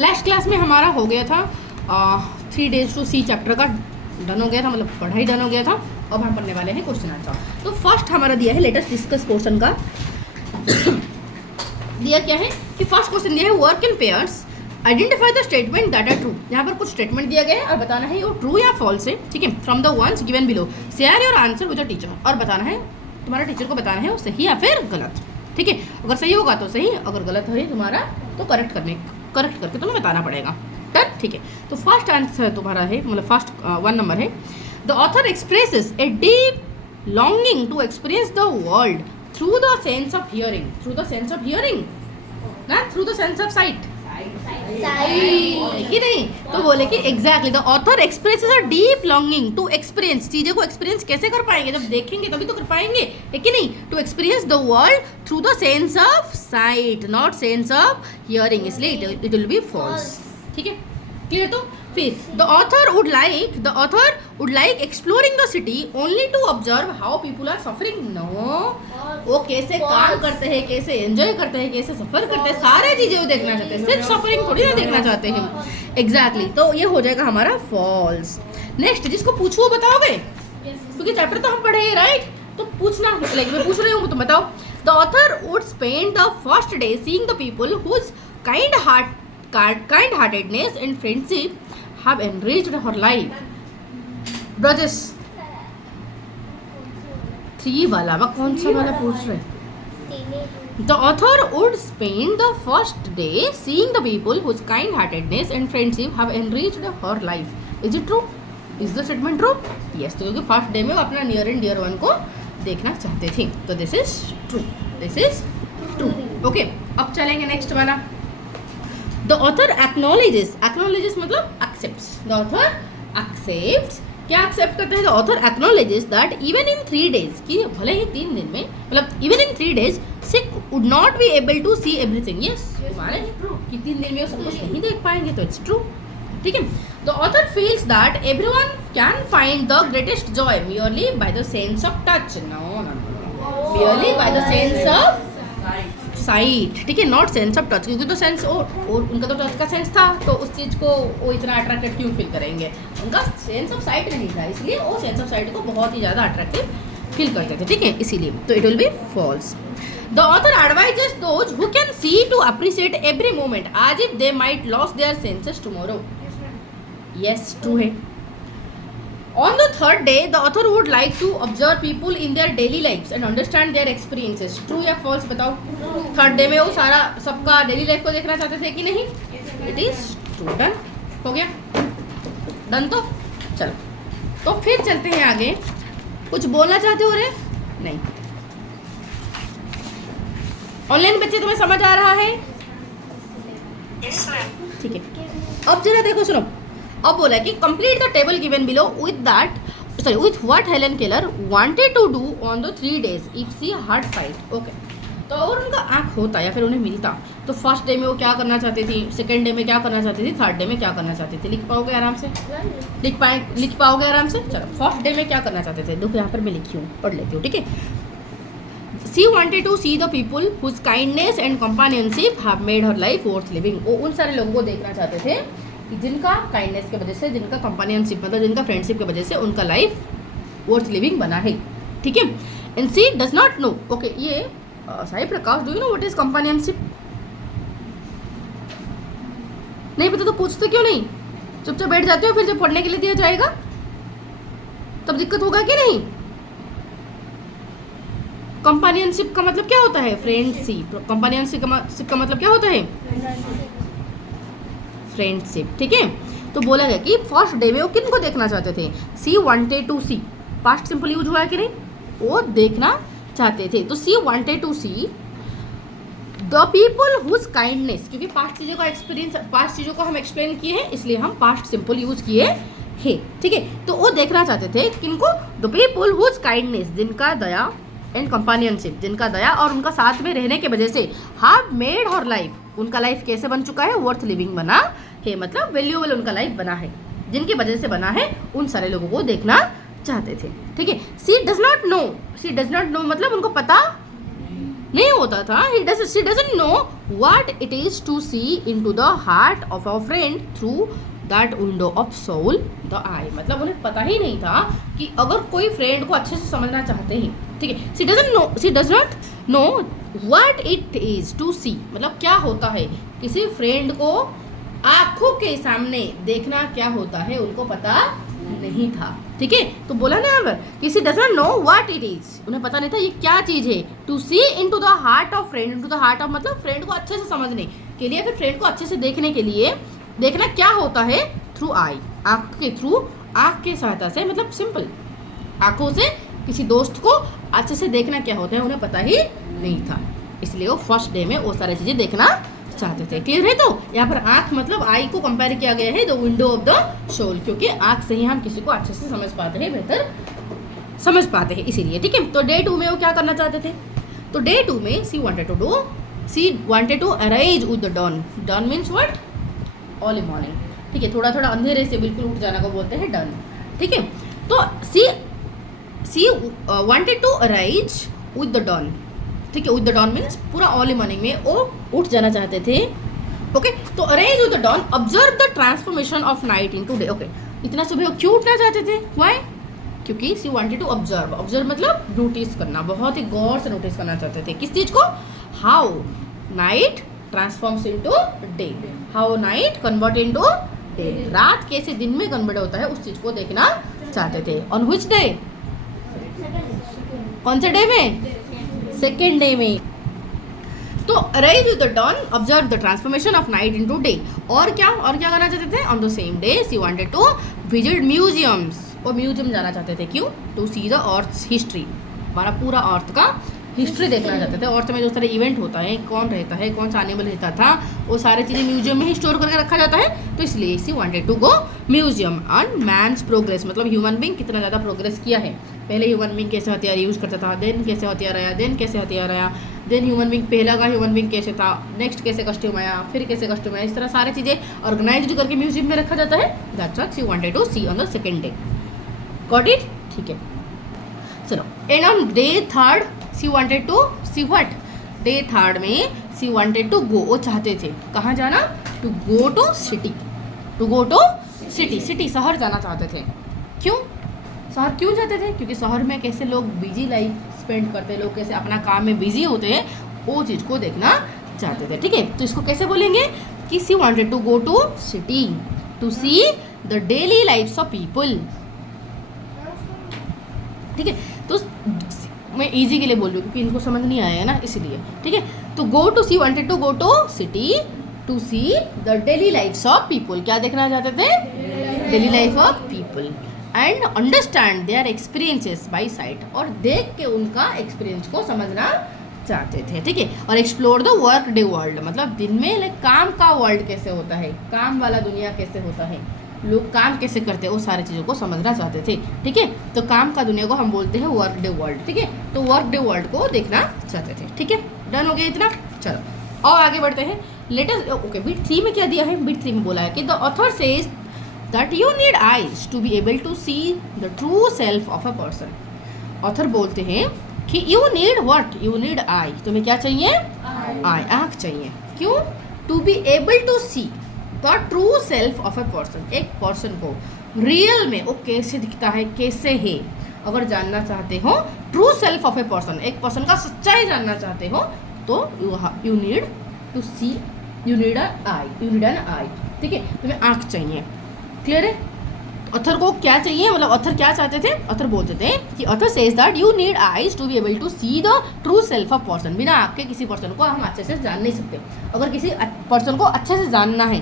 Last class में हमारा हो गया था 3 days to see चैप्टर का डन हो गया था, मतलब पढ़ाई डन हो गया था। अब हम पढ़ने वाले हैं क्वेश्चन आंसर। तो फर्स्ट हमारा दिया है लेटेस्ट डिस्कस क्वेश्चन का दिया क्या है कि फर्स्ट क्वेश्चन दिया है work in pairs, identify the statement that are true. यहाँ पर कुछ स्टेटमेंट दिया गया है और बताना है वो ट्रू या फॉल्स है, ठीक है। From the ones given below share your answer with the teacher, और बताना है तुम्हारा टीचर को बताना है वो सही या फिर गलत, ठीक है। अगर सही होगा तो सही, अगर गलत है तुम्हारा तो करेक्ट करके तुम्हें बताना पड़ेगा, डन, ठीक है। तो फर्स्ट आंसर तुम्हारा है, मतलब फर्स्ट 1 नंबर है, the author expresses a deep longing to experience the world through the sense of hearing, through the sense of hearing ना, through the sense of sight कि नहीं। तो बोले कि exactly the author expresses a deep longing to experience, चीज़ों को experience कैसे कर पाएंगे, जब देखेंगे तभी तो कर पाएंगे, है कि नहीं। To experience the world through the sense of sight, not sense of hearing, इसलिए इट विल बी फॉल्स, ठीक है, क्लियर। तो फिर the author would like exploring the city only to observe how people are suffering, no, वो कैसे काम करते हैं, कैसे एंजॉय करते हैं, कैसे सफर करते हैं, सारे चीजें वो देखना चाहते हैं, सिर्फ सफरिंग थोड़ी ना देखना चाहते हैं, एग्जैक्टली। तो ये हो जाएगा हमारा फॉल्स। नेक्स्ट जिसको पूछो वो बताओगे, क्योंकि चैप्टर तो हम पढ़े हैं, राइट। तो पूछना, लाइक मैं पूछ रही हूँ तुम बताओ। The author would spend the first day seeing the people whose kind-heartedness and friendship have enriched her life. Brajesh 3 वाला वह कौन सा वाला पूछ रहे। The author would spend the first day seeing the people whose kind-heartedness and friendship have enriched her life. Is it true? Is the statement true? Yes. तो क्योंकि first day में वो अपना नियर एंड डियर वन को देखना चाहते थे, तो this is true, this is true, okay. अब चलेंगे नेक्स्ट वाला। The author acknowledges मतलब accepts, the author accepts, क्या accept करते हैं, the author acknowledges that even in 3 days, कि भले ही 3 दिन में, मतलब even in 3 days she would not be able to see everything. Yes, माने true कि 3 दिन में वो सब कुछ नहीं देख पाएंगे, तो it's true, ठीक है। The author feels that everyone can find the greatest joy merely by the sense of touch. No, merely by the sense of site, ठीक है, नॉट सेंस ऑफ टच, क्योंकि तो सेंस और उनका तो टच का सेंस था, तो उस चीज़ को वो इतना अट्रैक्टिव क्यों फील करेंगे, उनका सेंस ऑफ साइट नहीं था, इसलिए वो सेंस ऑफ साइट को बहुत ही ज़्यादा अट्रैक्टिव फील करते थे, ठीक है, इसीलिए। तो it will be false. The author advises those who can see to appreciate every moment as if they might lose their senses tomorrow. Yes, true है। On the third day, the author would like to observe people in their daily lives and understand their experiences. True या false बताओ। Third day में वो सारा सबका daily life को देखना चाहते थे कि नहीं, इट इज ट्रू, डन हो गया, डन। तो चलो, तो फिर चलते हैं आगे। कुछ बोलना चाहते हो रे? नहीं। ऑनलाइन बच्चे तुम्हें समझ आ रहा है? ठीक है। अब जरा देखो, सुनो। अब बोला कि complete the table given below with what Helen Keller wanted to do on the 3 days if she had sight, okay. तो अगर उनका आँख होता या फिर उन्हें मिलता तो फर्स्ट डे में वो क्या करना चाहती थी, सेकंड डे में क्या करना चाहती थी, थर्ड डे में क्या करना चाहती थी, लिख पाओगे आराम से, लिख पाओगे आराम से। चलो, फर्स्ट डे में क्या करना चाहते थे, देखो यहाँ पर मैं लिखी हूँ, पढ़ लेती हूँ, ठीक है। She wanted to see the people whose kindness and companionship have made her life worth living. वो उन सारे लोगों को देखना चाहते थे कि जिनका काइंडनेस की वजह से, जिनका कंपेनियनशिप मतलब जिनका फ्रेंडशिप की वजह से उनका लाइफ वर्थ लिविंग बना है, ठीक है। And she does not know, okay, ये Sai Prakash, do you know what is companionship? नहीं पता तो पूछते क्यों नहीं, चुपचाप बैठ जाते हो, फिर जब पढ़ने के लिए दिया जाएगा तब दिक्कत होगा कि नहीं। कंपेनियनशिप का मतलब क्या होता है, फ्रेंडशिप। कंपेनियनशिप का मतलब क्या होता है, फ्रेंडशिप, ठीक है। तो बोला गया कि फर्स्ट डे में वो किन को देखना चाहते थे, she wanted to see, past simple use हुआ है कि नहीं, वो देखना चाहते थे। तो she wanted to see the people whose kindness, क्योंकि पास्ट चीज़ों का एक्सपीरियंस, पास्ट चीज़ों को हम एक्सप्लेन किए हैं, इसलिए हम पास्ट सिंपल यूज किए हैं, ठीक है। तो वो देखना चाहते थे किनको, द पीपल हुज काइंडनेस, जिनका दया, एंड कंपेनियनशिप, जिनका दया और उनका साथ में रहने की वजह से हैव मेड हर लाइफ, उनका लाइफ कैसे बन चुका है, वर्थ लिविंग बना है, मतलब वैल्यूएबल उनका लाइफ बना है, जिनकी वजह से बना है, उन सारे लोगों को देखना चाहते थे, ठीक है। शी डज नॉट नो मतलब उनको पता नहीं होता था, she doesn't know what it is to see into the heart of a friend through that window of soul the eye। मतलब उन्हें पता ही नहीं था कि अगर कोई फ्रेंड को अच्छे से समझना चाहते हैं, ठीक है, she does not no what it is to see, मतलब क्या होता है किसी फ्रेंड को आंखों के सामने देखना क्या होता है, उनको पता नहीं था, ठीक है। तो बोला ना अगर किसी does not know what it is, उन्हें पता नहीं था ये क्या चीज है। To see into the heart of friend, into the heart of मतलब फ्रेंड को अच्छे से समझने के लिए, फिर फ्रेंड को अच्छे से देखने के लिए देखना क्या होता है थ्रू आई, आंख के थ्रू, आंख के सहायता से, मतलब सिंपल आंखों से किसी दोस्त को अच्छे से देखना क्या होता है उन्हें पता ही नहीं था, इसलिए वो फर्स्ट डे में वो सारी चीजें देखना चाहते थे। क्लियर है? तो यहाँ पर आंख मतलब आई को कंपेयर किया गया है the window of the soul, क्योंकि आंख से ही हम किसी को अच्छे से समझ पाते हैं, बेहतर समझ पाते हैं, इसीलिए, ठीक है। तो डे 2 में वो क्या करना चाहते थे? तो डे 2 में she wanted to arise with the dawn. Dawn means what? Early morning, ठीक है, थोड़ा थोड़ा अंधेरे से बिल्कुल उठ जाना को बोलते हैं डन, ठीक है। तो she wanted to arise with the dawn, ठीक है, विद द डॉन मीन्स पूरा अर्ली मॉर्निंग में वो उठ जाना चाहते थे, ओके। तो arise with the dawn, observe the transformation of night into day, okay. इतना सुबह क्यों उठना चाहते थे? व्हाई? क्योंकि सी वांटेड टू ऑब्जर्व मतलब नोटिस करना, बहुत ही गौर से नोटिस करना चाहते थे किस चीज को? How night transforms into day, how night convert into day, रात कैसे दिन में कन्वर्ट होता है उस चीज को देखना चाहते थे। On which day? कौन से डे में? सेकेंड डे में। तो arise with the dawn, observe the transformation of night into day. और क्या करना चाहते थे? On the same day she wanted to visit museums, और म्यूजियम जाना चाहते थे, क्यों? To see the earth history, हमारा पूरा अर्थ का हिस्ट्री देखना चाहते थे। अर्थ में जो सारे इवेंट होता है, कौन रहता है, कौन सा एनिमल रहता था, वो सारी चीज़ें म्यूजियम में ही स्टोर करके रखा जाता है, तो इसलिए she wanted to go museum. On man's progress, मतलब ह्यूमन बींग कितना ज़्यादा प्रोग्रेस किया है, पहले ह्यूमन बींग कैसे हथियार यूज़ करता था, देन कैसे हथियार आया, देन कैसे हथियार आया, देन ह्यूमन बींग पहला का ह्यूमन बींग कैसे था, नेक्स्ट कैसे कस्ट्यूम आया, फिर कैसे कस्ट्यूम आया, इस तरह सारी चीज़ें ऑर्गेनाइज्ड करके म्यूजियम में रखा जाता है। That's what she wanted to see on the second day. Got it? ठीक है, चलो। And on day 3 she wanted to see what? Day 3 में सी वांटेड टू गो, वो चाहते थे कहाँ जाना? To go to city, to go to city, city शहर जाना चाहते थे। क्यों शहर क्यों जाते थे? क्योंकि शहर में कैसे लोग बिजी लाइफ स्पेंड करते हैं, लोग कैसे अपना काम में बिजी होते हैं, वो चीज़ को देखना चाहते थे, ठीक है। तो इसको कैसे बोलेंगे कि she wanted to go to city to see the daily lifes of people, ठीक है। तो मैं इजी के लिए बोल रही हूँ क्योंकि इनको समझ नहीं आया है ना, इसीलिए, ठीक है। तो go to she wanted to go to city to see the daily lifes of people, क्या देखना चाहते थे? Daily life of people, and understand their experiences by sight, और देख के उनका एक्सपीरियंस को समझना चाहते थे, ठीक है। और explore the work day world, मतलब दिन में लाइक काम का वर्ल्ड कैसे होता है, काम वाला दुनिया कैसे होता है, लोग काम कैसे करते हैं, वो सारी चीज़ों को समझना चाहते थे, ठीक है। तो काम का दुनिया को हम बोलते हैं वर्क डे वर्ल्ड, ठीक है। तो वर्क डे वर्ल्ड को देखना चाहते थे, ठीक है। डन हो गया इतना? चलो और आगे बढ़ते हैं। लेटेस्ट ओके, बिट 3 में क्या दिया है? बिट 3 में बोला है कि the author says that you need eyes to be able to see the true self of a person. Author बोलते हैं कि you need what? You need eye, तुम्हें क्या चाहिए? आई, आँख चाहिए। क्यों? To be able to see the true self of a person, एक पर्सन को रियल में वो कैसे दिखता है, कैसे है, अगर जानना चाहते हो true self of a person, एक पर्सन का सच्चाई जानना चाहते हो, तो you need to see, you need an eye, ठीक है। तुम्हें आँख चाहिए। क्लियर है? ऑथर को क्या चाहिए, मतलब ऑथर क्या चाहते थे? ऑथर बोलते थे कि author says that you need eyes to be able to see the true self of person. बिना आपके किसी पर्सन को हम अच्छे से जान नहीं सकते, अगर किसी पर्सन को अच्छे से जानना है,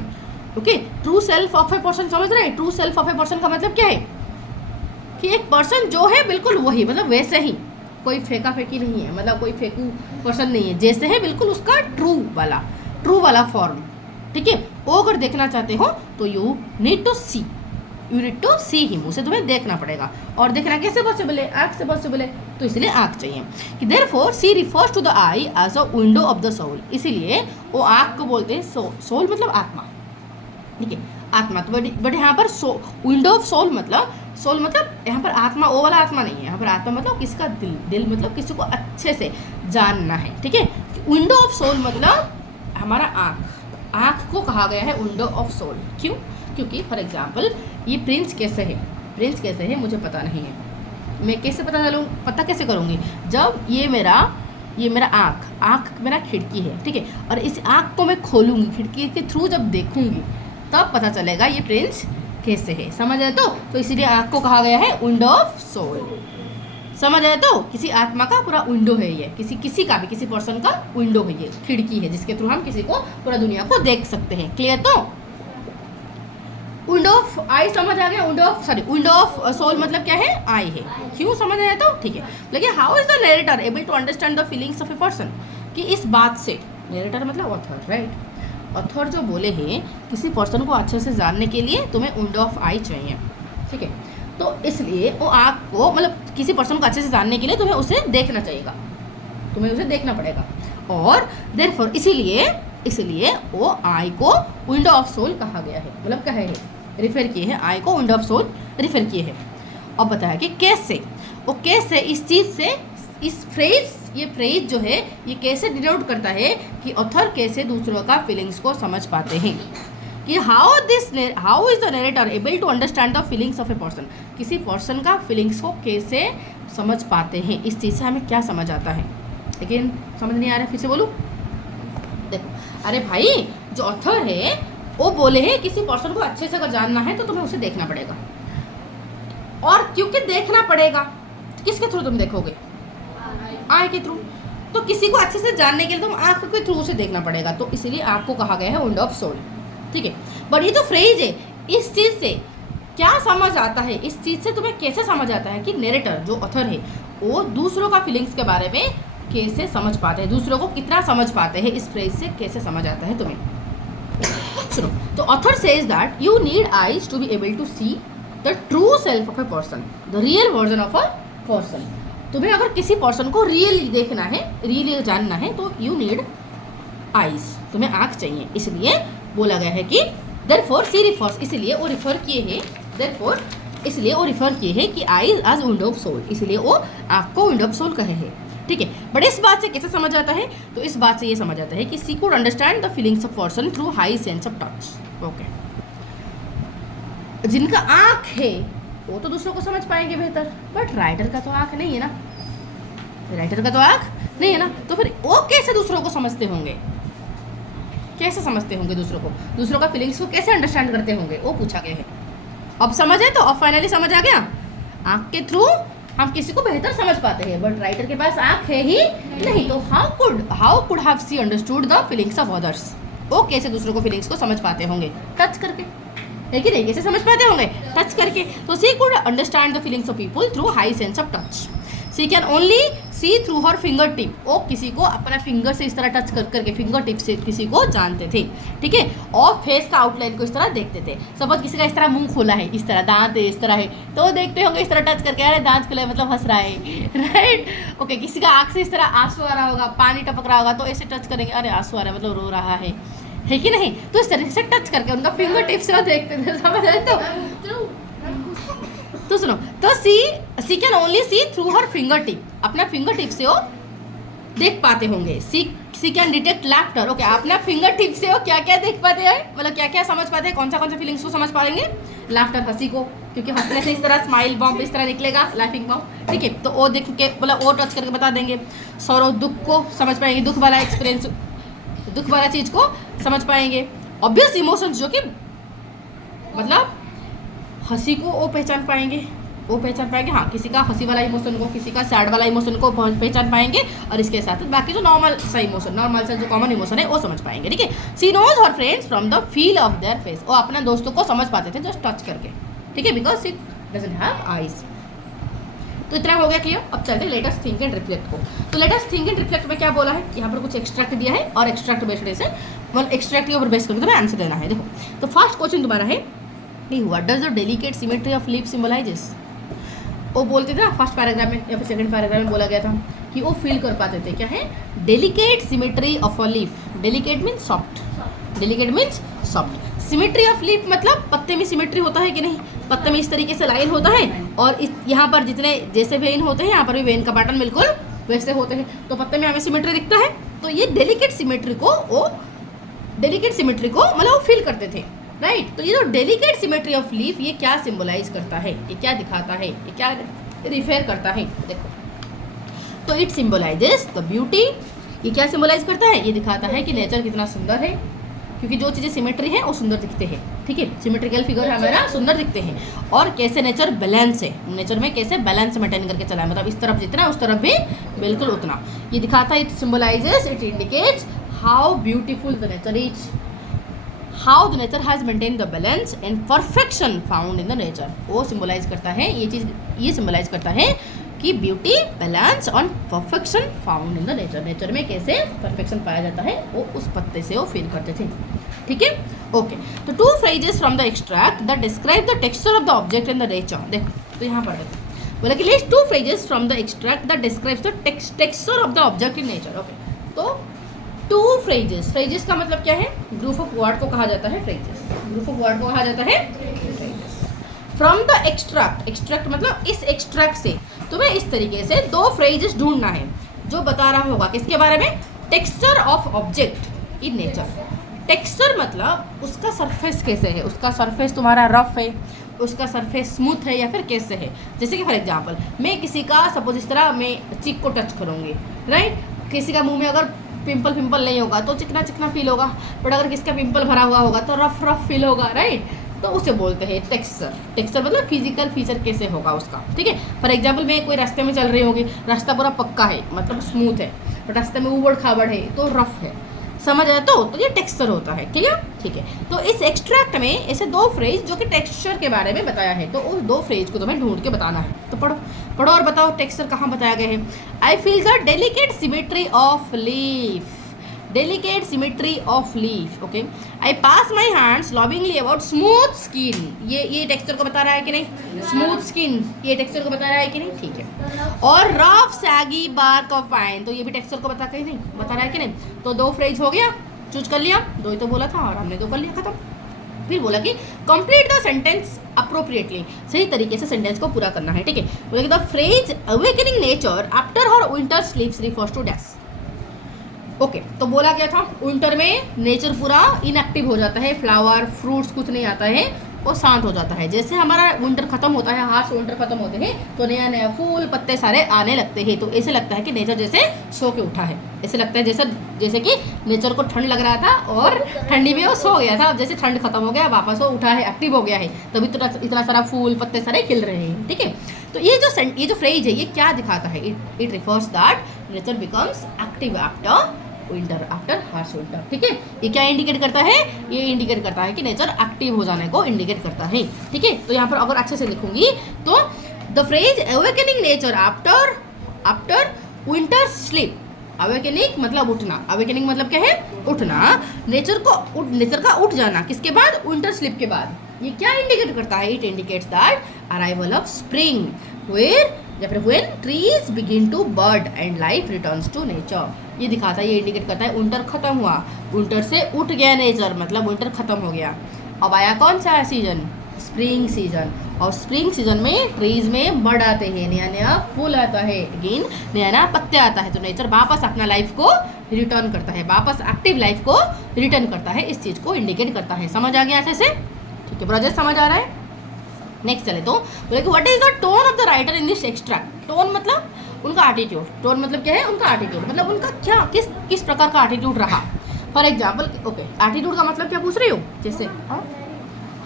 okay. True self of a person समझ रहे हैं? True self of a person का मतलब क्या है कि एक पर्सन जो है बिल्कुल वही, मतलब वैसे ही, कोई फेंका फेंकी नहीं है, मतलब कोई फेंकू पर्सन नहीं है, जैसे है बिल्कुल उसका ट्रू वाला फॉर्म, ठीक है। वो अगर देखना चाहते हो तो you need to see him, उसे तुम्हें देखना पड़ेगा। और देखना कैसे पॉसिबल है? आँख से पॉसिबल है, तो इसलिए आँख चाहिए। कि therefore she refers to the eye as a window of the soul, इसीलिए वो आँख को बोलते हैं सोल मतलब आत्मा, ठीक है, आत्मा। तो बट यहाँ पर विंडो ऑफ सोल मतलब यहाँ पर आत्मा वो वाला आत्मा नहीं है, यहाँ पर आत्मा मतलब किसका? दिल मतलब किसी को अच्छे से जानना है, ठीक है। विंडो ऑफ सोल मतलब हमारा आँख को कहा गया है विंडो ऑफ सोल। क्यों? क्योंकि फॉर एग्जाम्पल ये प्रिंस कैसे है मुझे पता नहीं है, मैं कैसे पता कैसे करूँगी? जब ये मेरा आँख मेरा खिड़की है, ठीक है, और इस आँख को मैं खोलूँगी, खिड़की के थ्रू जब देखूँगी तब पता चलेगा ये प्रिंस कैसे है। समझ आए तो इसीलिए आँख को कहा गया है विंडो ऑफ सोल। समझ आए तो किसी आत्मा का पूरा विंडो है ये, किसी पर्सन का विंडो है ये, खिड़की है जिसके थ्रू हम किसी को पूरा दुनिया को देख सकते हैं। क्लियर? तो विंडो ऑफ आई समझ आ गया। विंडो ऑफ सोल मतलब क्या है? आई है। क्यों? समझ आया तो ठीक है। लेकिन how is the narrator able to understand the feelings of a person, कि इस बात से, नरेटर मतलब ऑथर, राइट, ऑथर जो बोले हैं किसी पर्सन को अच्छे से जानने के लिए तुम्हें विंडो ऑफ आई चाहिए, ठीक है, तो इसलिए वो आँख को, मतलब किसी पर्सन को अच्छे से जानने के लिए तुम्हें उसे देखना चाहिएगा, तुम्हें उसे देखना पड़ेगा, और देयरफॉर इसलिए वो आई को विंडो ऑफ सोल कहा गया है, मतलब कहे है, रिफर किए हैं, आई को विंडो ऑफ सोल रिफर किए हैं। अब बताया कि कैसे इस चीज़ से, ये फ्रेज जो है ये कैसे डिनोट करता है कि ऑथर कैसे दूसरों का फीलिंग्स को समझ पाते हैं, कि how is the narrator able to understand the feelings of a person, किसी पर्सन का फीलिंग्स को कैसे समझ पाते हैं, इस चीज़ से हमें क्या समझ आता है। लेकिन समझ नहीं आ रहा, फिर से बोलूँ? देखो, अरे भाई जो ऑथर है वो बोले हैं किसी पर्सन को अच्छे से अगर जानना है तो तुम्हें उसे देखना पड़ेगा, और क्योंकि देखना पड़ेगा तो किसके थ्रू तुम देखोगे? आँख के थ्रू। तो किसी को अच्छे से जानने के लिए तुम आँख के थ्रू उसे देखना पड़ेगा, तो इसीलिए आँख को कहा गया है विंडो ऑफ सोल, ठीक है। बट ये तो फ्रेज है, इस चीज़ से क्या समझ आता है, इस चीज़ से तुम्हें कैसे समझ आता है कि नरेटर जो ऑथर है वो दूसरों का फीलिंग्स के बारे में कैसे समझ पाते हैं, दूसरों को कितना समझ पाते हैं, इस फ्रेज से कैसे समझ आता है तुम्हें। सुनो, तो author says that you need eyes to be able to see the true self of a person, the real version of a person. तुम्हें अगर किसी पर्सन को रियली देखना है, रियली जानना है, तो यू नीड आईज, तुम्हें आँख चाहिए। इसलिए बोला गया है कि देयरफॉर सी रिफर्स, इसलिए वो रिफर किए हैं कि eyes as window of soul, इसलिए वो आँख को विंडो ऑफ सोल कहे हैं, ठीक है। बट इस बात से कैसे समझ आता है? तो इस बात से ये समझ आता है कि she could understand the feelings of person through high sense of touch. Okay, जिनका आँख है वो तो दूसरों को समझ पाएंगे बेहतर, बट राइटर का तो आँख नहीं है ना, तो फिर वो कैसे दूसरों को समझते होंगे, दूसरों का फीलिंग्स को कैसे अंडरस्टैंड करते होंगे, वो पूछा गया है। अब समझ है, तो अब फाइनली समझ आ गया, आँख के थ्रू हम किसी को बेहतर समझ पाते हैं, बट राइटर के पास आँख है ही नहीं, तो how could have she understood the feelings of others, वो कैसे दूसरों को फीलिंग्स को समझ पाते होंगे? टच करके, है कि नहीं? कैसे समझ पाते होंगे? टच करके। तो she could understand the feelings of people through high sense of touch. She can only see through her fingertip, वो किसी को अपना फिंगर से इस तरह टच करके फिंगर टिप से किसी को जानते थे, ठीक है, और फेस का आउटलाइन को इस तरह देखते थे। सपोज किसी का इस तरह मुंह खोला है, इस तरह दांत है, इस तरह है, तो देखते होंगे इस तरह टच करके, अरे दांत खुला है मतलब हंस रहा है, राइट, ओके। किसी का आँख से इस तरह आंसू आ रहा होगा, पानी टपक रहा होगा, तो ऐसे टच करेंगे, अरे आंसू आ रहा है मतलब रो रहा है कि नहीं? तो इस तरीके से टच करके उनका फिंगर टिप से वो देखते थे, समझ आए? तो सुनो, तो she can only see through her fingertip, अपना फिंगर टिप से वो देख पाते होंगे। She can detect laughter, okay, अपना फिंगर टिप से वो क्या क्या देख पाते हैं, मतलब क्या क्या समझ पाते हैं, कौन सा फीलिंग्स को समझ पाएंगे? लाफ्टर, हंसी को, क्योंकि हंसने से इस तरह स्माइल बॉम्ब इस तरह निकलेगा, लाफिंग बॉम्ब, ठीक है, तो वो देख के मतलब वो टच करके बता देंगे। सौरव, दुख को समझ पाएंगे, दुख वाला एक्सपीरियंस, दुख वाला चीज़ को समझ पाएंगे। ऑब्वियस इमोशंस जो कि मतलब हंसी को वो पहचान पाएंगे, हाँ, किसी का हंसी वाला इमोशन को, किसी का सैड वाला इमोशन को पहचान पाएंगे, और इसके साथ बाकी जो नॉर्मल सा जो कॉमन इमोशन है वो समझ पाएंगे, ठीक है। She knows her friends from the feel of their face, वो अपने दोस्तों को समझ पाते थे जस्ट टच करके, ठीक है, because she doesn't have eyes. तो इतना हो गया क्लियर। अब चलते हैं let us think and reflect को। तो let us think and reflect में क्या बोला है, यहाँ पर कुछ एक्सट्रैक्ट दिया है, और एक्सट्रैक्ट बेस्ड से मतलब एक्सट्रैक्ट के ऊपर बेस करके तुम्हें आंसर देना है। देखो, तो फर्स्ट क्वेश्चन तुम्हारा है कि what does the delicate symmetry of lip symbolizes. वो बोलते थे ना फर्स्ट पैराग्राफ में या फिर सेकंड पैराग्राफ में बोला गया था कि वो फील कर पाते थे, क्या है? Delicate symmetry of a leaf. Delicate means soft, symmetry of leaf मतलब पत्ते में सिमेट्री होता है कि नहीं, पत्ते में इस तरीके से लाइन होता है, और इस यहाँ पर जितने जैसे वेन होते हैं यहाँ पर भी वेन का पैटर्न बिल्कुल वैसे होते हैं, तो पत्ते में हमें सिमेट्री दिखता है। तो ये डेलिकेट सिमेट्री को वो डेलिकेट सिमेट्री को मतलब वो फील करते थे, राइट। तो ये जो डेलिकेट सिमेट्री ऑफ लीफ ये क्या सिंबलाइज करता है, ये क्या दिखाता है, ये क्या रिफेयर करता है, देखो। तो इट सिंबलाइजेस द ब्यूटी, ये क्या सिंबलाइज करता है, ये दिखाता है कि नेचर कितना सुंदर है, क्योंकि जो चीज़ें सिमेट्री है वो सुंदर दिखते हैं, ठीक है। सिमेट्रिकल फिगर हमारा सुंदर दिखते हैं, और कैसे नेचर बैलेंस है, नेचर में कैसे बैलेंस मेंटेन करके चला है, मतलब इस तरफ जितना उस तरफ भी बिल्कुल उतना, ये दिखाता है। It symbolizes, it indicates how beautiful the nature is, how the nature has maintain the balance and perfection found in the nature. वो सिंबलाइज करता है, ये चीज़ ये सिंबलाइज करता है कि ब्यूटी, बैलेंस और perfection found in the nature, nature में कैसे परफेक्शन पाया जाता है वो उस पत्ते से वो फील करते थे, ठीक है। ओके, तो 2 phrases from the extract that describe the texture of the object in the nature. देखो तो यहाँ पर देखो बोला कि list 2 phrases from the extract that describes the texture of the object in nature. Okay, तो 2 phrases, phrases का मतलब क्या है, ग्रुप ऑफ वर्ड को कहा जाता है phrases, ग्रुप ऑफ वर्ड को कहा जाता है फ्रॉम द एक्सट्रैक्ट। एक्सट्रैक्ट मतलब इस एक्सट्रैक्ट से तुम्हें इस तरीके से 2 phrases ढूंढना है जो बता रहा होगा किसके बारे में, texture of object in nature. Texture मतलब उसका सरफेस कैसे है, उसका सरफेस तुम्हारा रफ है, उसका सरफेस स्मूथ है या फिर कैसे है। जैसे कि फॉर एग्जांपल मैं किसी का सपोज इस तरह मैं चीक को टच करूँगी, राइट। किसी का मुंह में अगर पिंपल नहीं होगा तो चिकना चिकना फील होगा, बट अगर किसका पिंपल भरा हुआ होगा तो रफ फील होगा, राइट। तो उसे बोलते हैं टेक्सचर। टेक्सचर मतलब फिजिकल फीचर कैसे होगा उसका, ठीक है। फॉर एग्जांपल मैं कोई रास्ते में चल रही होगी, रास्ता पूरा पक्का है मतलब स्मूथ है, बट रास्ते में ऊबड़ खाबड़ है तो रफ है, समझ आया। तो ये टेक्सचर होता है, ठीक है। तो इस एक्सट्रैक्ट में ऐसे 2 फ्रेज जो कि टेक्सचर के बारे में बताया है, तो उस 2 फ्रेज को तुम्हें ढूंढ के बताना है। तो पढ़ो और बताओ टेक्सचर कहाँ बताया गया है। I feel the delicate symmetry of leaf, delicate symmetry of leaf, okay. I pass my hands lovingly about smooth skin, ये टेक्सचर को बता रहा है कि नहीं, स्मूथ स्किन ये टेक्सचर को बता रहा है कि नहीं, ठीक है। और rough shaggy bark of pine, तो ये भी टेक्सचर को बता रहा है कि नहीं। तो 2 फ्रेज हो गया, चूज कर लिया, 2 ही तो बोला था और हमने 2 कर लिया, खत्म। फिर बोला कि कंप्लीट द सेंटेंस अप्रोप्रिएटली, सही तरीके से सेंटेंस को पूरा करना है, ठीक है। बोला कि the phrase awakening nature after her winter sleeps refers to dash. Okay, तो बोला क्या था, विंटर में नेचर पूरा इनएक्टिव हो जाता है, फ्लावर फ्रूट्स कुछ नहीं आता है, वो शांत हो जाता है। जैसे हमारा विंटर खत्म होता है, हार्श विंटर खत्म होते हैं तो नया नया फूल पत्ते सारे आने लगते हैं। तो ऐसे लगता है कि नेचर जैसे सो के उठा है, ऐसे लगता है जैसे कि नेचर को ठंड लग रहा था और ठंडी में वो सो गया था, अब जैसे ठंड खत्म हो गया वापस वो उठा है, एक्टिव हो गया है, तभी तो इतना सारा फूल पत्ते सारे खिल रहे हैं, ठीक है। तो ये जो फ्रेज है ये क्या दिखाता है, it refers that nature becomes active after winter, after harsh winter, ठीक है। ये क्या इंडिकेट करता है, ये इंडिकेट करता है कि नेचर एक्टिव हो जाने को इंडिकेट करता है, ठीक है। तो यहाँ पर अगर अच्छे से लिखूंगी तो the phrase awakening nature after winter sleep, awakening मतलब उठना, अवेकनिंग मतलब क्या है, उठना, नेचर का उठ जाना, किसके बाद, विंटर स्लीप के बाद। ये क्या इंडिकेट करता है, it indicates that arrival of spring when trees begin to bud and life returns to nature। ये दिखाता है, ये इंडिकेट करता है विंटर खत्म हुआ, विंटर से उठ गया नेचर, मतलब विंटर खत्म हो गया। अब आया कौन सा सीजन, स्प्रिंग सीजन, और स्प्रिंग सीजन में ट्रीज में बड आते हैं, नया नया फूल आता है, अगेन नया नया पत्ते आता है, तो नेचर वापस अपना लाइफ को रिटर्न करता है, वापस एक्टिव लाइफ को रिटर्न करता है, इस चीज़ को इंडिकेट करता है। समझ आ गया अच्छे से, ठीक है। प्रोजेक्ट समझ आ रहा है। नेक्स्ट चले तो बोले कि what is the tone of the writer in this extract. Tone मतलब उनका एटीट्यूड, टोन मतलब क्या है, उनका एटीट्यूड, मतलब उनका क्या किस प्रकार का एटीट्यूड रहा। फॉर एग्जाम्पल, ओके, एटीट्यूड का मतलब क्या पूछ रही हो, जैसे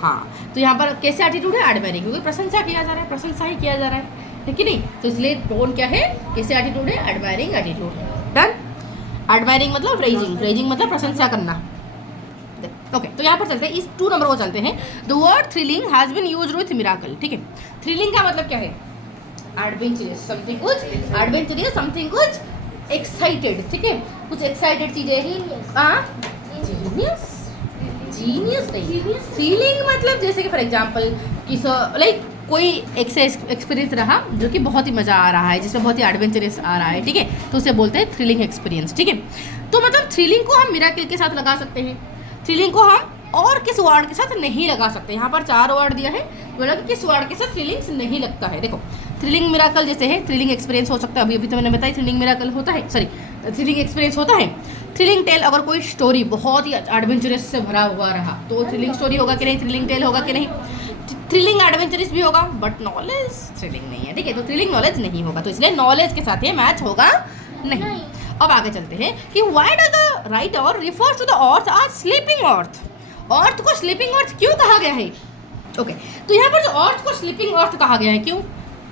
हाँ, तो यहाँ पर कैसे एटीट्यूड है, एडमायरिंग, क्योंकि प्रशंसा किया जा रहा है, प्रशंसा ही किया जा रहा है कि नहीं, तो इसलिए टोन क्या है, कैसे एटीट्यूड है, एडमायरिंग एटीट्यूड। डन। एडमायरिंग मतलब प्रेजिंग मतलब प्रशंसा करना। ओके, तो यहाँ पर चलते हैं, इस 2 नंबर को चलते हैं। The word thrilling has been used with miracle, ठीक है। थ्रिलिंग का मतलब क्या है, एडवेंचरस, समथिंग कुछ एक्साइटेड, ठीक है, कुछ एक्साइटेड चीजें, जीनियस नहीं, थ्रिलिंग मतलब जैसे कि फॉर एग्जांपल लाइक कोई एक्सपीरियंस रहा जो कि बहुत ही मज़ा आ रहा है, जिसमें बहुत ही एडवेंचरस आ रहा है, ठीक है, तो उसे बोलते हैं थ्रिलिंग एक्सपीरियंस, ठीक है। तो मतलब थ्रिलिंग को हम मिराकल के साथ लगा सकते हैं, थ्रिलिंग को हम और किस वर्ड के साथ नहीं लगा सकते। यहाँ पर 4 वर्ड दिया है, बोला कि किस वर्ड के साथ थ्रिलिंग्स नहीं लगता है। देखो, थ्रिलिंग मिराकल जैसे है, थ्रिलिंग एक्सपीरियंस हो सकता है, अभी तो मैंने बताया थ्रिलिंग मिराकल होता है, सॉरी थ्रिलिंग एक्सपीरियंस होता है। थ्रिलिंग टेल, अगर कोई स्टोरी बहुत ही एडवेंचरस से भरा हुआ रहा तो थ्रिलिंग स्टोरी होगा कि नहीं, थ्रिलिंग टेल होगा कि नहीं। थ्रिलिंग एडवेंचरस भी होगा बट नॉलेज थ्रिलिंग नहीं है, ठीक है, तो थ्रिलिंग नॉलेज नहीं होगा, तो इसलिए नॉलेज के साथ ये मैच होगा नहीं। अब आगे चलते हैं कि why does the writer refers to the earth as sleeping earth. Earth को स्लीपिंग अर्थ क्यों कहा गया है? ओके, तो यहाँ पर जो अर्थ को स्लीपिंग अर्थ कहा गया है क्यों?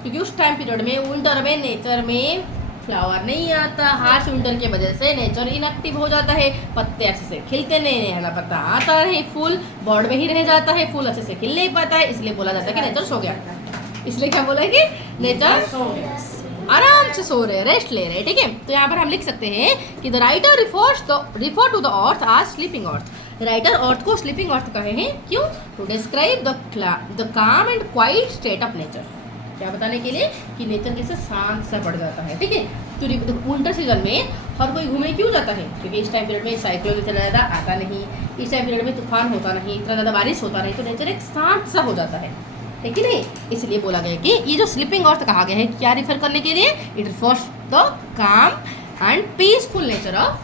क्योंकि उस टाइम पीरियड में विंटर में नेचर में फ्लावर नहीं आता, हार्श विंटर की वजह से नेचर इनएक्टिव हो जाता है, पत्ते अच्छे से खिलते नहीं, नया पत्ता आता है, फूल बॉड में ही रह जाता है, फूल अच्छे से खिल नहीं पाता है, इसलिए बोला जाता है कि नेचर सो गया। इसलिए क्या बोला है कि नेचर आराम से सो रहे, रेस्ट ले रहे, ठीक है। तो यहाँ पर हम लिख सकते हैं कि the writer refer to the earth as sleeping earth. Writer earth को स्लीपिंग अर्थ कहे हैं क्यों? To describe the calm and quiet state of nature. क्या बताने के लिए कि नेचर कैसे शांत सा पड़ जाता है, ठीक है। तो विंटर सीजन में हर कोई घूमे क्यों जाता है? क्योंकि इस टाइम पीरियड में साइक्लोन इतना ज़्यादा आता नहीं, इस टाइम पीरियड में तूफान होता नहीं, इतना ज़्यादा बारिश होता नहीं, तो नेचर एक शांत सा हो जाता है, ठीक है नहीं। इसलिए बोला गया कि ये जो स्लीपिंग अर्थ कहा गया है क्या रिफर करने के लिए? It refers the calm and peaceful nature of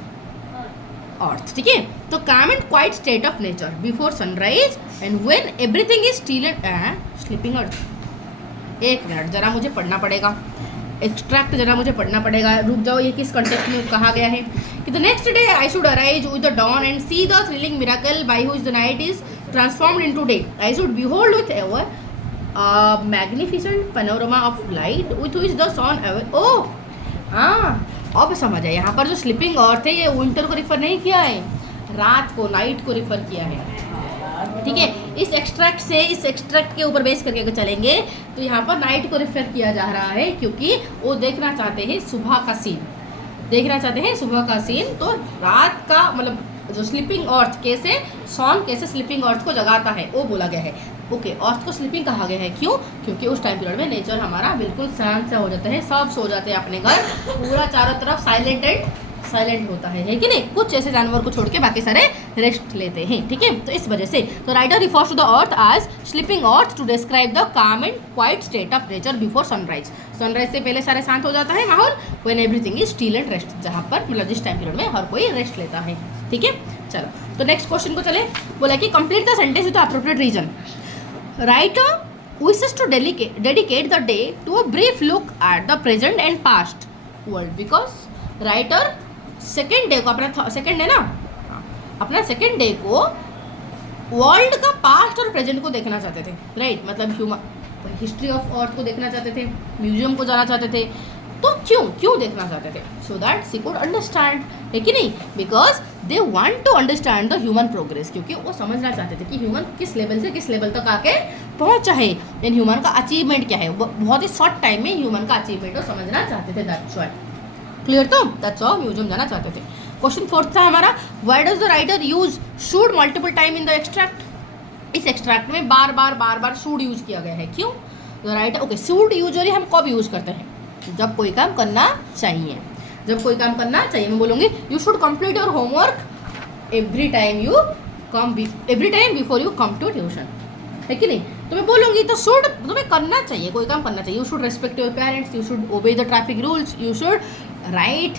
earth, ठीक है। तो calm and quiet state of nature before sunrise and when everything is still and sleeping earth. एक मिनट जरा मुझे पढ़ना पड़ेगा, एक्सट्रैक्ट जरा मुझे पढ़ना पड़ेगा, रुक जाओ। ये किस कंटेक्स्ट में कहा गया है कि the next day I should arise with the dawn and see the thrilling miracle by which the night is transformed into day. I should behold with ever magnificent panorama of light with which the sun away. Oh हाँ, अब समझ आया। यहाँ पर जो sleeping अर्थ है ये winter को रिफर नहीं किया है, रात को, नाइट को रिफर किया है, ठीक है। इस एक्सट्रैक्ट के ऊपर बेस करके अगर चलेंगे तो यहाँ पर नाइट को रिफर किया जा रहा है क्योंकि वो देखना चाहते हैं सुबह का सीन, देखना चाहते हैं सुबह का सीन। तो रात का मतलब जो स्लीपिंग अर्थ कैसे सन कैसे स्लीपिंग अर्थ को जगाता है वो बोला गया है। ओके, अर्थ को स्लीपिंग कहा गया है क्यों? क्योंकि उस टाइम पीरियड में नेचर हमारा बिल्कुल शांत सा हो जाता है, सब सो जाते हैं अपने घर, पूरा चारों तरफ साइलेंट होता है कि नहीं। कुछ ऐसे जानवर को छोड़ के बाकी सारे रेस्ट लेते हैं, ठीक है। तो इस वजह से तो writer refers to the earth as sleeping earth to describe the calm and quiet state of nature before sunrise. Sunrise से पहले सारे शांत हो जाता है माहौल, when everything is still and rest, जहाँ पर मतलब जिस टाइम पीरियड में हर कोई रेस्ट लेता है, ठीक है। चलो तो नेक्स्ट क्वेश्चन को चले। बोला कि complete the sentence with appropriate reason. Writer wishes to dedicate the day to a brief look at the present and past world because writer second day को अपना सेकेंड डे ना अपना सेकेंड डे को world का past और present को देखना चाहते थे, राइट। मतलब ह्यूमन हिस्ट्री ऑफ अर्थ को देखना चाहते थे, म्यूजियम को जाना चाहते थे। तो क्यों देखना चाहते थे? So that she could understand, है कि नहीं। Because they want to understand the human progress, क्योंकि वो समझना चाहते थे कि ह्यूमन किस लेवल से किस लेवल तक आके पहुंचा है, एंड ह्यूमन का अचीवमेंट क्या है। बहुत ही शॉर्ट टाइम में ह्यूमन का अचीवमेंट वो समझना चाहते थे। दैट्स व्हाई क्लियर, तो दैट्स ऑल म्यूजियम जाना चाहते थे। क्वेश्चन फोर्थ था हमारा, why does the writer use should multiple time in the extract. इस एक्सट्रैक्ट में बार बार शुड यूज किया गया है, क्यों? The writer okay, should usually हम कब यूज करते हैं? जब कोई काम करना चाहिए, जब कोई काम करना चाहिए। मैं बोलूँगी you should complete your homework every time before you come to tuition, है कि नहीं। तो मैं बोलूँगी तो शुड तुम्हें करना चाहिए, कोई काम करना चाहिए। You should respect your parents, you should obey the traffic rules, you should write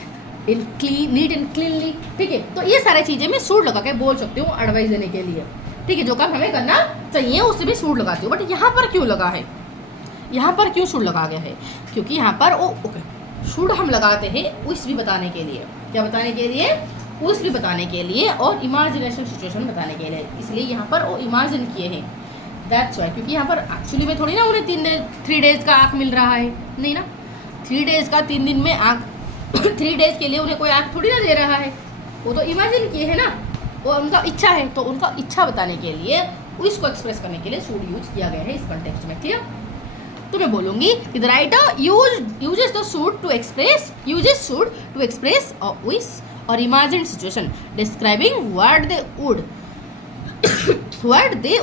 in neat and cleanly, ठीक है। तो ये सारी चीज़ें मैं शुड लगा के बोल सकती हूँ एडवाइस देने के लिए, ठीक है। जो काम हमें करना चाहिए उससे भी शुड लगाती हूँ। बट यहाँ पर क्यों लगा है, यहाँ पर क्यों शुड लगा गया है? क्योंकि यहाँ पर वो ओके शुड हम लगाते हैं उस भी बताने के लिए, क्या बताने के लिए? उस भी बताने के लिए और इमेजिनेशन सिचुएशन बताने के लिए, इसलिए यहाँ पर वो इमेजिन किए हैं। दैट्स वाई, क्योंकि यहाँ पर एक्चुअली में थोड़ी ना उन्हें 3 डेज का आँख मिल रहा है, नहीं ना। 3 डेज का 3 दिन में आँख 3 डेज के लिए उन्हें कोई आँख थोड़ी ना दे रहा है, वो तो इमेजिन किए है ना, वो उनका इच्छा है। तो उनका इच्छा बताने के लिए उसको एक्सप्रेस करने के लिए शुड यूज किया गया है इस कॉन्टेक्स्ट में, क्लियर। तो मैं बोलूँगी कि the writer uses the should to express a wish or imagined situation describing what they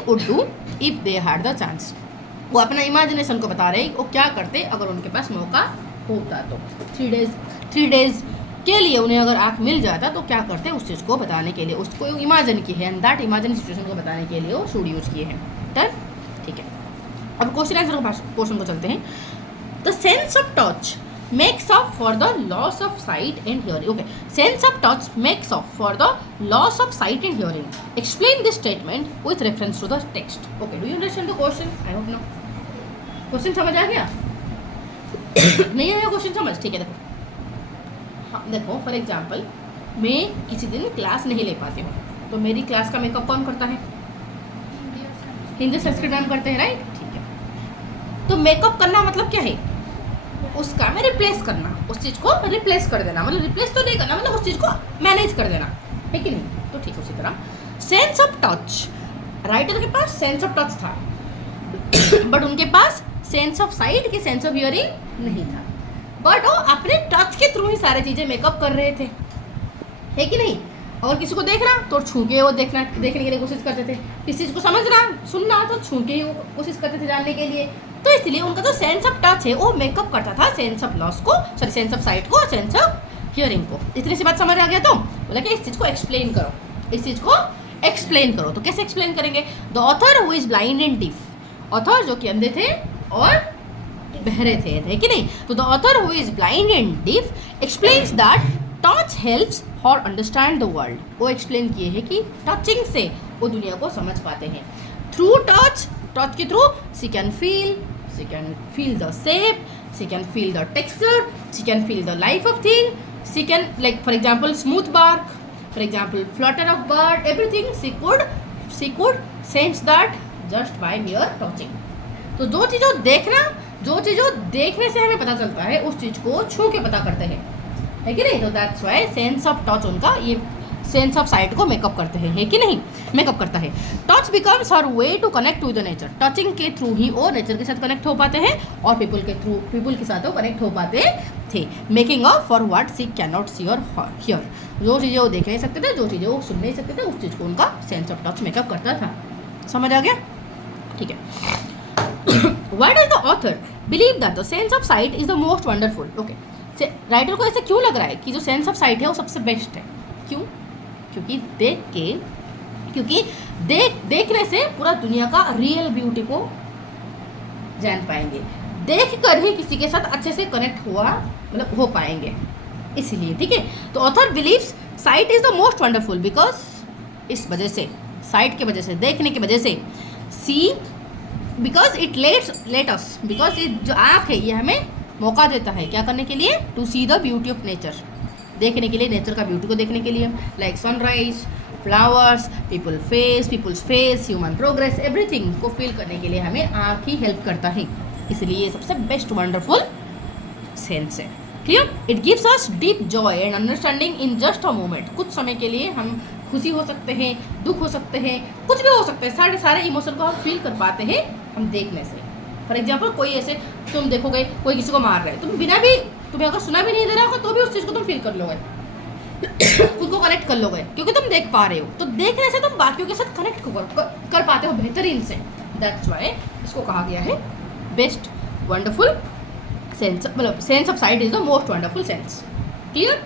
would do if they had the chance। वो अपना इमेजिनेशन को बता रहे हैं वो क्या करते अगर उनके पास मौका होता। तो 3 डेज के लिए उन्हें अगर आँख मिल जाता तो क्या करते उस चीज़ को बताने के लिए, उसको इमेजिन किए हैं, एंड दैट इमेजिन सिचुएशन को बताने के लिए वो शुड यूज किए हैं। डन, ठीक है। अब क्वेश्चन आंसर क्वेश्चन को चलते हैं। The sense of touch makes up for the loss of sight and hearing. Okay, sense of touch makes up for the loss of sight and hearing. Explain this statement with reference to the text. Okay, do you understand the question? I hope no. Question समझ आ गया? नहीं आया question समझ? ठीक है, देखो, हाँ देखो, फॉर एग्जाम्पल मैं किसी दिन क्लास नहीं ले पाती हूँ, तो मेरी क्लास का मेकअप कौन करता है? हिंदी संस्कृत मैम करते हैं, राइट? ठीक है, तो मेकअप करना मतलब क्या है? उसका में रिप्लेस करना, उस चीज़ को रिप्लेस कर देना, मतलब रिप्लेस तो नहीं करना, मतलब उस चीज़ को मैनेज कर देना, है कि नहीं? तो ठीक उसी तरह सेंस ऑफ टच, राइटर के पास सेंस ऑफ टच था बट उनके पास सेंस ऑफ साइट की सेंस ऑफ हियरिंग नहीं था, बट वो अपने टच के थ्रू ही सारी चीज़ें मेकअप कर रहे थे, है कि नहीं? और किसी को देखना तो छू के वो देखने के लिए कोशिश करते थे, किसी चीज़ को समझना सुनना तो छू के ही वो कोशिश करते थे जानने के लिए। तो इसलिए उनका जो सेंस ऑफ टच है वो मेकअप करता था सेंस ऑफ लॉस को, सॉरी सेंस ऑफ साइट को, सेंस ऑफ हियरिंग को। इतनी सी बात समझ आ गया? तो बोला कि इस चीज़ को एक्सप्लेन करो, इस चीज़ को एक्सप्लेन करो। तो कैसे एक्सप्लेन करेंगे? The author who is blind and deaf, author जो कि अंधे थे और बहरे थे, है कि नहीं? तो the author who is blind and deaf explains that touch helps for understand the world. वो एक्सप्लेन किए हैं कि टचिंग से वो दुनिया को समझ पाते हैं। थ्रू टच, टच के through she can feel the shape, she can feel the texture, she can feel the life of thing, she can, like for example smooth bark, for example flutter of bird, everything she could sense that just by mere touching. तो जो चीज़ों देखने से हमें पता चलता है उस चीज़ को छू के पता करते हैं, है कि नहीं? तो that's why sense of touch उनका ये सेंस ऑफ साइट को मेकअप करते हैं, है कि नहीं? मेकअप करता है। Touch becomes her way to connect with the nature, touching के थ्रू ही वो नेचर के साथ कनेक्ट हो पाते हैं और पीपल के साथ वो कनेक्ट हो पाते थे। Making up for what she can not see और हियर, जो चीज़ें वो देख नहीं सकते थे, जो चीज़ें वो सुन नहीं सकते थे, उस चीज़ को उनका सेंस ऑफ टच मेकअप करता था। समझ आ गया? ठीक है। Why does the author believe that the sense of sight is the most wonderful? Okay, writer को ऐसे क्यों लग रहा है कि जो सेंस ऑफ साइट है वो सबसे बेस्ट है? क्यों? क्योंकि देखने से पूरा दुनिया का रियल ब्यूटी को जान पाएंगे, देख कर ही किसी के साथ अच्छे से कनेक्ट मतलब हो पाएंगे, इसलिए। ठीक है, तो author believes sight is the most wonderful because इस वजह से, साइट की वजह से, देखने की वजह से, she because it let us, because जो आँख है ये हमें मौका देता है क्या करने के लिए? To see the beauty of nature, देखने के लिए, नेचर का ब्यूटी को देखने के लिए, like sunrise, flowers, people's face, human progress, everything को फील करने के लिए हमें आँख ही हेल्प करता है, इसलिए ये सबसे बेस्ट वंडरफुल सेंस है। Clear? It gives us deep Joy and understanding in just a moment, कुछ समय के लिए हम खुशी हो सकते हैं, दुख हो सकते हैं, कुछ भी हो सकते हैं, सारे इमोशन को हम फील कर पाते हैं हम देखने से। फॉर एग्जाम्पल कोई ऐसे तुम देखोगे कोई किसी को मार रहा है, तुम बिना भी, तुम्हें अगर सुना भी नहीं दे रहा होगा तो भी उस चीज़ को तुम फील कर लोगे, खुद को कनेक्ट कर लोगे, क्योंकि तुम देख पा रहे हो। तो देखने से तुम बाकियों के साथ कनेक्ट कर पाते हो बेहतरीन से। दैट्स वाई इसको कहा गया है बेस्ट वंडरफुल सेंस, मतलब sense of sight is the most wonderful sense. Clear?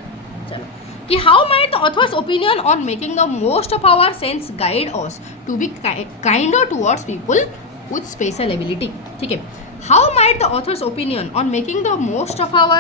चलो, कि how might the author's opinion on making the most of our sense guide us to be kinder towards people with special ability. ठीक है, how might the author's opinion on making the most of our